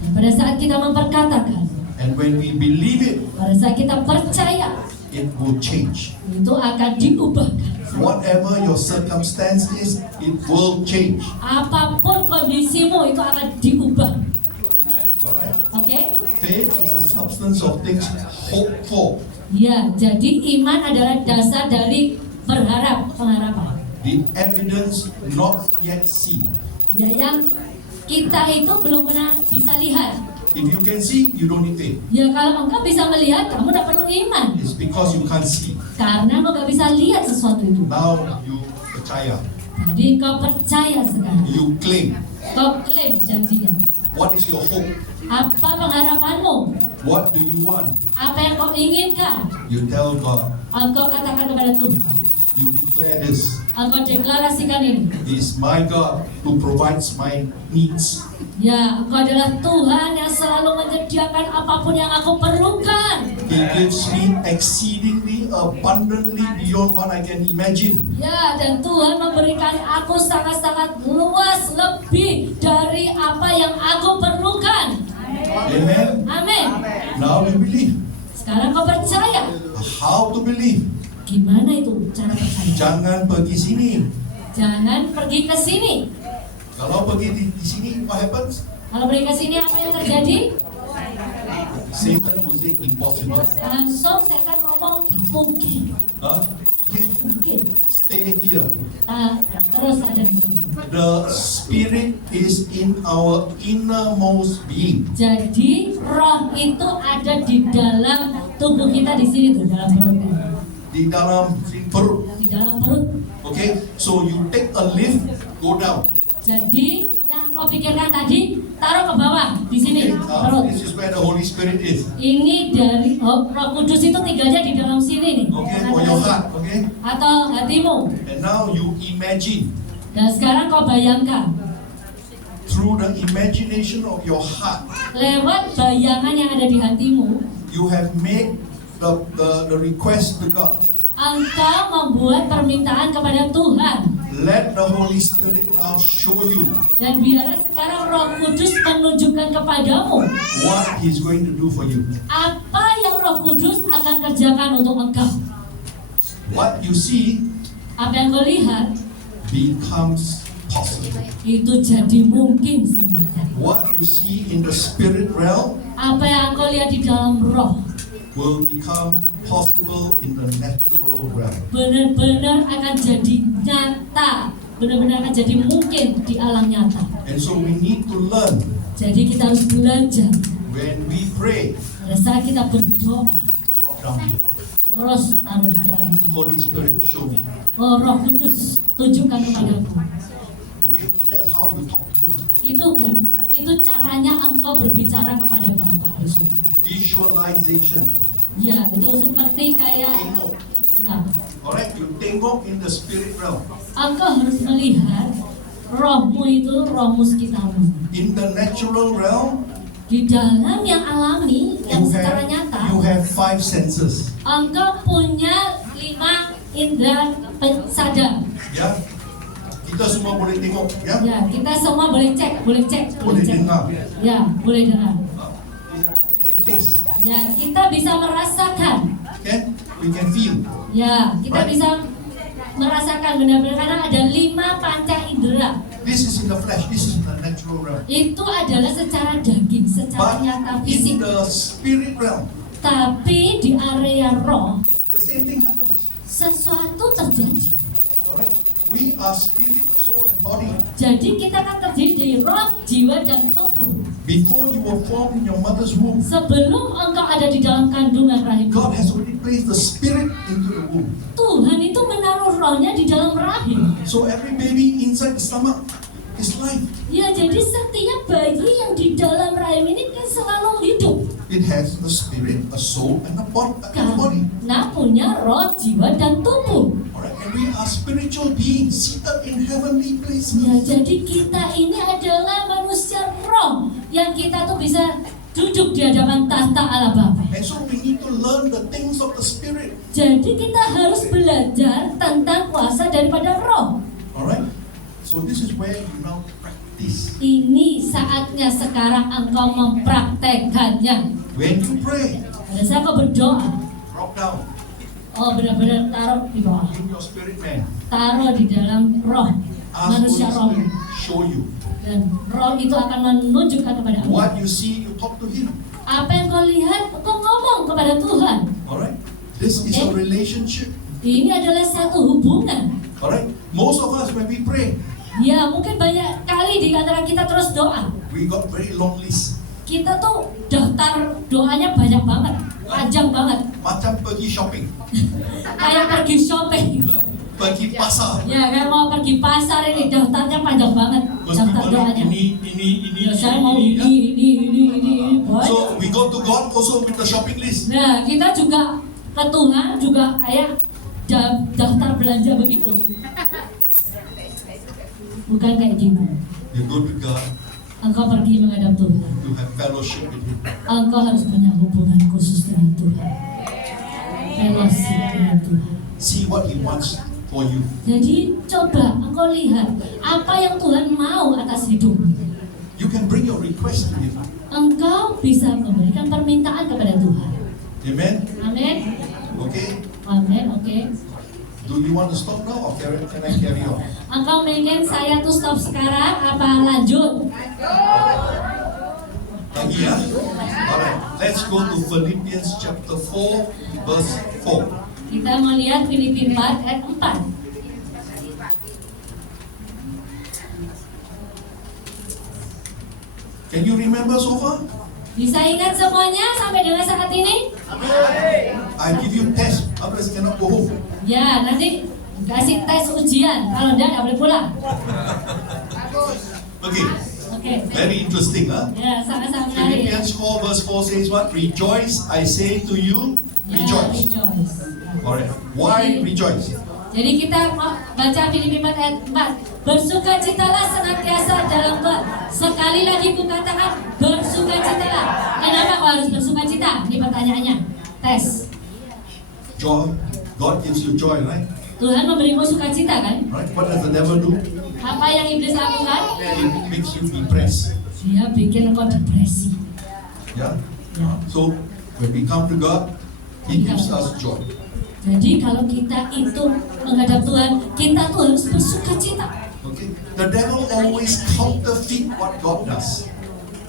Dan pada saat kita memperkatakan, and when we believe it, pada saat kita percaya, it will change. itu akan diubahkan. Whatever your circumstance is, it will change. Apapun kondisimu itu akan diubah. Alright? Oke? Faith is the substance of things hoped for, Ya, jadi iman adalah dasar dari berharap, pengharapan. the evidence not yet seen. Ya, yang kita itu belum pernah bisa lihat. If you can see, you don't need faith. Ya, kalau engkau bisa melihat, kamu tidak perlu iman. It's because you can't see. Karena engkau tidak bisa lihat sesuatu itu. Now you percaya, Jadi engkau percaya sekarang. you claim. Kau klaim janjinya. What is your hope? Apa pengharapanmu? What do you want? Apa yang kau inginkan? You tell God. Engkau katakan kepada Tuhan. You declare this. Engkau deklarasikan ini. He is my God who provides my needs. Ya, engkau adalah Tuhan yang selalu menyediakan apapun yang aku perlukan. He gives me exceedingly abundantly beyond what I can imagine. Ya, dan Tuhan memberikan aku sangat-sangat luas lebih dari apa yang aku perlukan. Amen. Amin. Now you believe. Sekarang kau percaya. How to believe? Gimana itu cara percaya? Jangan pergi sini. Jangan pergi ke sini. Kalau pergi di sini, what happens? Kalau pergi ke sini apa yang terjadi? Satan will say impossible. Langsung setan ngomong mungkin, Huh? Okay, mungkin. stay here. Terus ada di sini. The spirit is in our innermost being. Jadi roh itu ada di dalam tubuh kita di sini tuh, dalam perut ini. Di dalam perut. Di dalam perut. Okay, so you take a lift, go down. Jadi yang kau pikirkan tadi taruh ke bawah di sini Okay, perut. this is where the Holy Spirit is. Ini dari Roh Kudus itu tinggalnya di dalam sini nih. Okay, for your heart. Okay, Atau hatimu. and now you imagine Dan sekarang kau bayangkan through the imagination of your heart, lewat bayangan yang ada di hatimu, you have made the request to God. engkau membuat permintaan kepada Tuhan. Let the Holy Spirit now show you Dan biarlah sekarang Roh Kudus menunjukkan kepadamu what He's going to do for you. apa yang Roh Kudus akan kerjakan untuk engkau. What you see Apa yang kau lihat becomes possible. itu jadi mungkin semuanya. What you see in the spirit realm Apa yang kau lihat di dalam roh will become possible in the natural realm. benar-benar akan jadi nyata, benar-benar akan jadi mungkin di alam nyata. And so we need to learn Jadi kita harus belajar when we pray. pada saat kita berdoa, Drop down here. terus taruh di dalam. Holy Spirit, show me. Oh Roh Kudus, tunjukkan kepadaku. Okay, that's how you talk to Itu caranya engkau berbicara kepada Bapa. Visualization. Ya, itu seperti kayak Tengok. ya, Alright, you tengok in the spirit realm. engkau harus melihat rohmu itu rohmu sekitarmu. In the natural realm, Di dalam yang alami, yang secara you nyata, have 5 senses. engkau punya 5 indera sadar. Ya, kita semua boleh tengok. Ya, Ya, kita semua boleh cek. boleh cek. dengar. Ya, boleh dengar. We can taste. Ya, kita bisa merasakan. Okay, we can feel. Ya, kita Right. bisa merasakan benar-benar karena ada 5 panca indera. This is in the flesh. This is in the natural realm. Itu adalah secara daging, secara But nyata in fisik. the spirit realm, Tapi di area roh, the same thing happens. sesuatu terjadi. Alright, we are spirit, soul, and body. Jadi kita akan terdiri dari roh, jiwa, dan tubuh. Before you were formed in your mother's womb, Sebelum engkau ada di dalam kandungan rahim, God has already placed the spirit into the womb. Tuhan itu menaruh rohnya di dalam rahim. So every baby inside the stomach is life. Ya, jadi setiap bayi yang di dalam rahim ini kan selalu hidup. It has a spirit, a soul, and a body. Karena punya roh, jiwa, dan tubuh. Alright, and we are spiritual beings seated in heavenly Ya, places. jadi kita ini adalah manusia roh yang kita tuh bisa duduk di hadapan tahta Allah Bapa. And so we need to learn the things of the spirit. Jadi kita harus belajar tentang kuasa daripada roh. Alright, so this is where you now practice. Ini saatnya sekarang engkau mempraktekkannya. When you pray, Pada saat kau berdoa, drop down oh benar-benar taruh di bawah, in your spirit man. taruh di dalam roh, Ask manusia Holy roh, Spirit, show you. dan roh itu akan menunjukkan kepada engkau. What you see, you talk to him. Apa yang kau lihat, kau ngomong kepada Tuhan. Alright, this is a relationship. Ini adalah satu hubungan. Alright, most of us when we pray, Ya, mungkin banyak kali di antara kita terus doa. we got very long list. Kita tuh daftar doanya banyak banget, panjang banget. Macam pergi shopping, Kayak pergi shopping. pergi pasar. Ya, kayak mau pergi pasar ini daftarnya panjang banget. Daftar doanya. ini. Ya, saya mau ini. Banyak. So we go to God also with the shopping list. Nah, kita juga ke Tuhan juga kayak daftar belanja begitu. Bukan kayak gitu. You go to God Engkau pergi menghadap Tuhan. to have fellowship with Him. Engkau harus punya hubungan khusus dengan Tuhan. Fellowship dengan Tuhan. See what He wants for you. Jadi coba engkau lihat apa yang Tuhan mau atas hidupmu. You can bring your request to Him. Engkau bisa memberikan permintaan kepada Tuhan. Amen. Amin. Okay. Amin. Oke. Do you want to stop now or can I carry on? Engkau ingin saya tuh stop sekarang apa lanjut? Lagi ya. Alright. Let's go to Philippians chapter 4, verse 4. Kita melihat Filipi 4 ayat 4. Can you remember so far? Bisa ingat semuanya sampai dengan saat ini? I give you test, otherwise cannot go home. Ya, nanti kasih tes ujian. Kalau enggak boleh pulang. Okay, Oke. very interesting, huh? Ya, sangat-sangat menarik. Philippians 4 verse 4 says what? Rejoice, I say to you, Ya, rejoice. rejoice. Alright, why rejoice? Jadi kita baca Filipi 4 ayat 4. Bersukacitalah senantiasa dalam Tuhan. Sekali lagi kukatakan bersukacitalah. Kenapa kau harus bersukacita? Ini pertanyaannya. Tes. Joy, God gives you joy, right? Tuhan memberimu sukacita kan? Right? What does the devil do? Apa yang iblis lakukan? It makes you depressed. Dia bikin kau depresi. Yeah? So, when we come to God, He gives us joy. Jadi kalau kita itu menghadap Tuhan, kita tuh harus bersukacita. Okay? The devil always counterfeit what God does.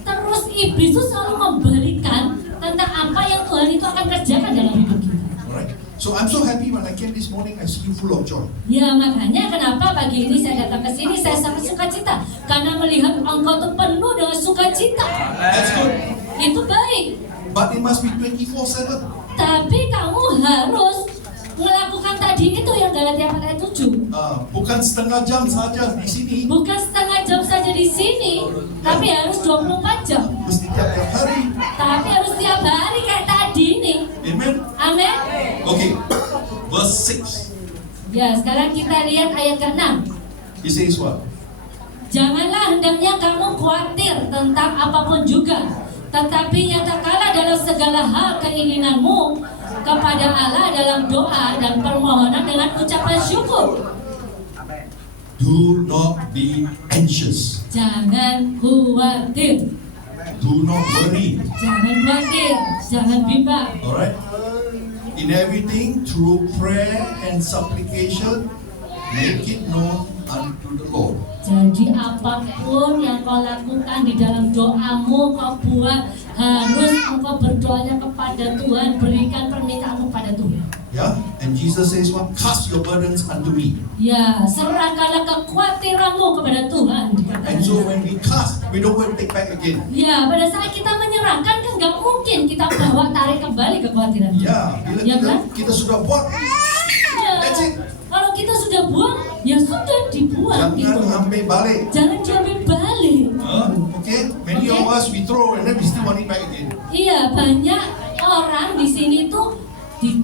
Terus iblis itu selalu membalikan tentang apa yang Tuhan itu akan kerjakan dalam hidup kita. Alright? So I'm so happy when I came this morning, I see you full of joy. Ya, makanya kenapa pagi ini saya datang ke sini saya sangat sukacita karena melihat engkau tuh penuh dengan sukacita. That's good. Itu baik. But it must be 24/7. Tapi kamu harus melakukan tadi itu yang Galatia 4 ayat 7. Bukan setengah jam saja di sini. Bukan setengah jam saja di di sini, tapi harus 24 jam. Mesti tiap hari. Tapi harus tiap hari kayak tadi nih. Amen. Amin. Okay, verse 6. Ya, sekarang kita lihat ayat ke-6. He says what? Janganlah hendaknya kamu khawatir tentang apapun juga, tetapi nyatakanlah dalam segala hal keinginanmu kepada Allah dalam doa dan permohonan dengan ucapan syukur. Do not be anxious. Jangan khawatir, Do not worry. jangan khawatir, jangan bimbang. Alright? In everything, through prayer and supplication, make it known unto the Lord. Jadi apapun yang kau lakukan di dalam doamu, kau buat, harus engkau berdoanya kepada Tuhan, berikan permintaanmu kepada Tuhan. Yeah? And Jesus says what? Cast your burdens unto me. Ya, serahkanlah kekhawatiranmu kepada Tuhan. And so when we cast, we don't go and take back again. Ya, pada saat kita menyerahkan kan nggak mungkin kita bawa tarik kembali kekhawatiran. Ya, bila Ya kita, kan? kita sudah buat, Ya, that's it. kalau kita sudah buang, ya sudah dibuang gitu. Jangan ambil balik. Jangan diambil balik. Okay? Many of us, we throw and then we still want it back again. Iya, banyak orang di sini tuh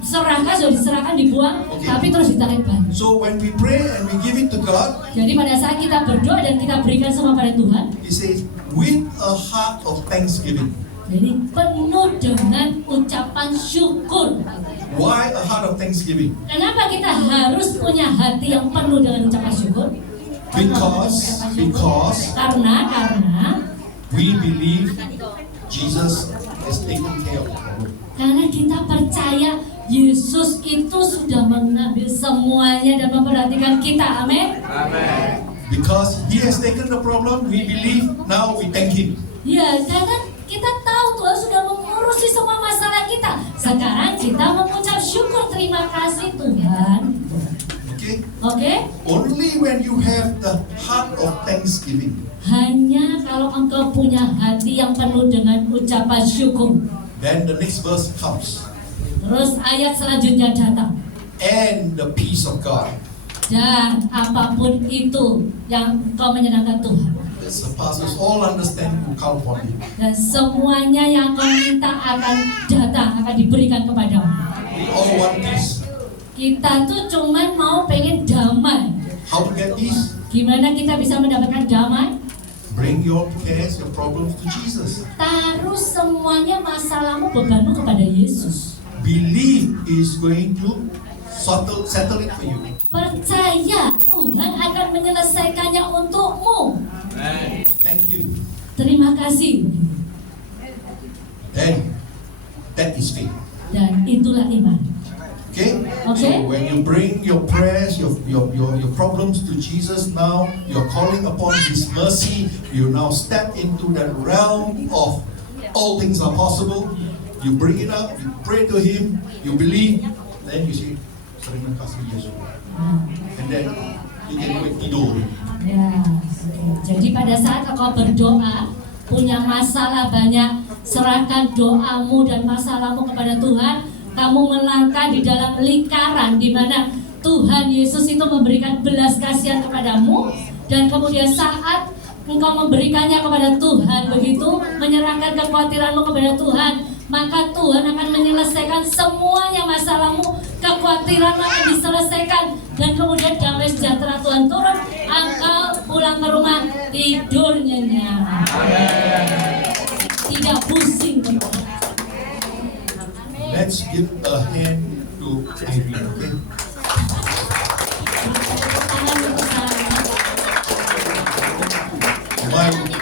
sudah diserahkan, dibuang, Oke. tapi terus ditarik balik. So when we pray and we give it to God, Jadi pada saat kita berdoa dan kita berikan semua pada Tuhan, He says, with a heart of thanksgiving. jadi penuh dengan ucapan syukur. Why a heart of thanksgiving? Kenapa kita harus punya hati yang penuh dengan ucapan syukur? Because Karena we believe Jesus has taken care of the problem. karena kita percaya Yesus itu sudah mengambil semuanya dan memperhatikan kita. Amin. Because He has taken the problem, we believe, now we thank Him. Ya, karena kita tahu Tuhan sudah mengurusi semua masalah kita. Sekarang kita mengucap syukur, terima kasih Tuhan. Okay? Oke? Only when you have the heart of thanksgiving, Hanya kalau engkau punya hati yang penuh dengan ucapan syukur. then the next verse comes. Terus ayat selanjutnya datang. And the peace of God Dan apapun itu yang engkau menyenangkan Tuhan. that surpasses all understanding will come upon you. Dan semuanya yang kau minta akan datang, akan diberikan kepadamu. We all want peace. Kita tuh cuman mau pengen damai. How to get peace? Gimana kita bisa mendapatkan damai? Bring your cares, your problems to Jesus. Taruh semuanya masalahmu, bebanmu kepada Yesus. Believe is going to settle it for you. Percaya Tuhan akan menyelesaikannya untukmu. Thank you. Terima kasih. Then that is faith. Dan itulah iman. Okay? Okay. So when you bring your prayers, your problems to Jesus now, you're calling upon His mercy, you now step into that realm of all things are possible. You bring it up, you pray to Him, you believe, then you say, terima kasih Yesus. And then you can go and tidur. Ya, jadi pada saat engkau berdoa, punya masalah banyak, serahkan doamu dan masalahmu kepada Tuhan. Kamu melangkah di dalam lingkaran di mana Tuhan Yesus itu memberikan belas kasihan kepadamu, dan kemudian saat engkau memberikannya kepada Tuhan, begitu menyerahkan kekhawatiranmu kepada Tuhan, maka Tuhan akan menyelesaikan semuanya masalahmu, kekhawatiranmu akan diselesaikan, dan kemudian damai sejahtera Tuhan turun, engkau pulang ke rumah tidur nyenyak, tidak pusing. Let's give a hand to Irene, okay?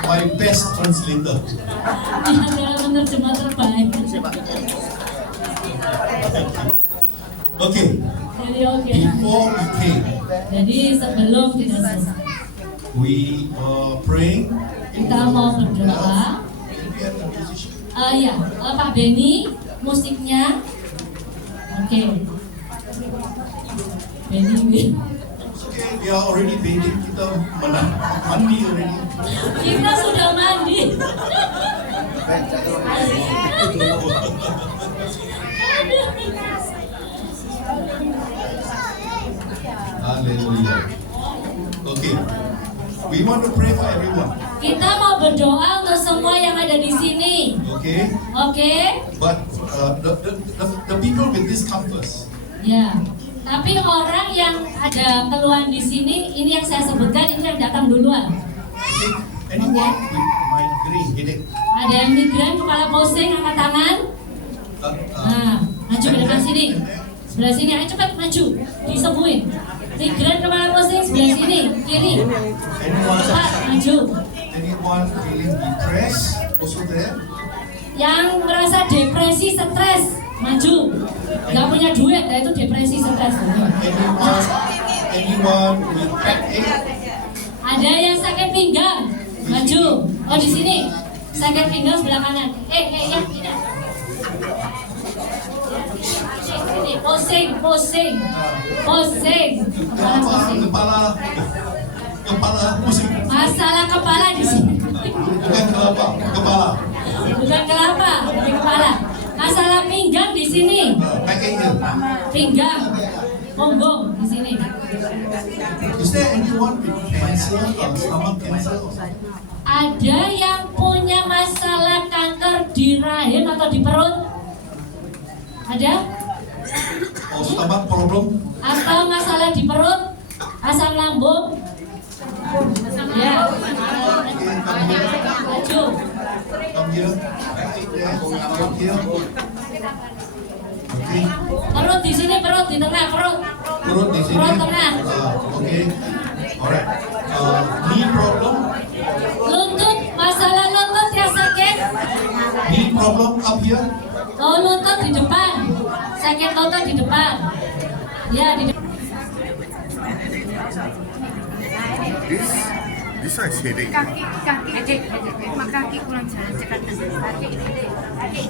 My best translator. Dia adalah penerjemah terbaik. Okay, Jadi oke. before we came, Jadi sebelum kita selesai, we are praying. kita mau berdoa. Can we have the musician? Ya, Pak Benny, musiknya. Oke. Benny. Okay, we are already bathing. Kita mandi already. Kita sudah mandi. Hallelujah. Okay. We want to pray for everyone. Kita mau berdoa untuk semua yang ada di sini. Okay? Oke? But the people with discomforts, Ya. Tapi orang yang ada keluhan di sini, ini yang saya sebutkan, ini yang datang duluan. okay? Anyone with migraine headache? Ada yang migran, kepala pusing, angkat tangan. Nah, maju ke depan sini. Sebelah sini, ayo cepat maju. Disembuhin. Migran, kepala pusing, sebelah sini, kiri. Cepat, maju. Anyone feeling depressed? Also there? Yang merasa depresi, stres, maju. Gak punya duit, nah itu depresi, stres. Anyone with backache? Ada yang sakit pinggang, maju. Oh di sini, sakit pinggang sebelah kanan. Yang tidak. Ini pusing. Kepala pusing. Kepala pusing. Masalah kepala di sini. Bukan kelapa, kepala. Bukan kelapa, tapi kepala. Masalah pinggang di sini. Backache here. Pinggang, punggung di sini. Is there anyone with cancer or stomach cancer? Ada yang punya masalah kanker di rahim atau di perut? Ada? Or stomach problem? Atau masalah di perut? Asam lambung? Ya. Maju. Come here. Backache there. Come here. Okay. Perut di sini, perut di tengah, perut. Perut di sini. Perut tengah. Okay. Alright. Knee problem? Lutut, masalah lutut yang sakit. Knee problem up here? Oh, lutut di depan. Sakit lutut di depan. Ya, di depan. This one is headache. Kaki, adik, kaki kurang jalan cekat. Adik.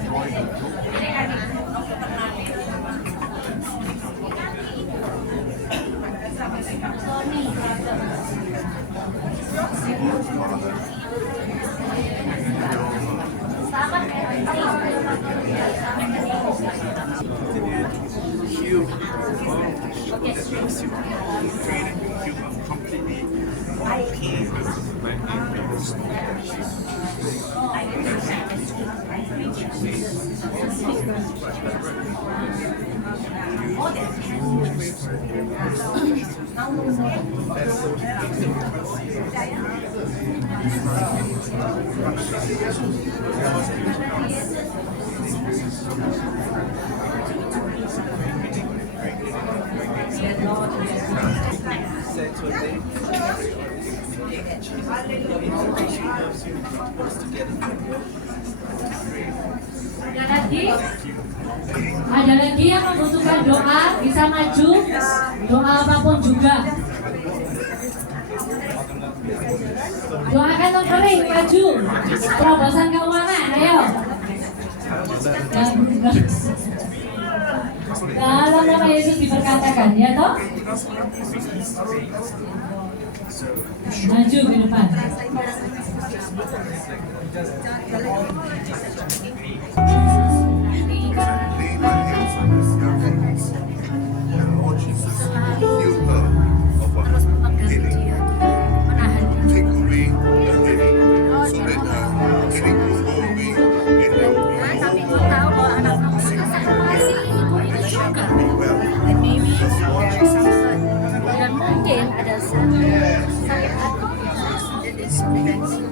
Heal that makes you drain and you heal completely pain and Ada lagi yang membutuhkan doa, bisa maju. Doa apapun juga. Doakan untuk kering, maju. Terobosan keuangan, ayo. Dalam nama Yesus diperkatakan, ya toh? Maju ke depan. lay my hands on this young woman. And Lord Jesus, heal her of her headache. Take away the headache so that the headache will go away and there will be Kami pun tahu bahwa anak kamu masih ibu ini juga. well. Dan maybe dan mungkin ada sakit hati that is preventing.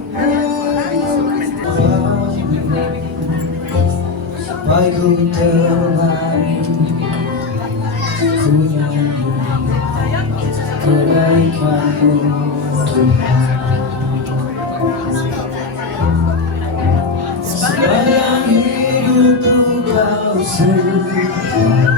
Sampai ku terbaring, ku nyanyi kebaikan-Mu Tuhan. Sepanjang hidupku Kau setia.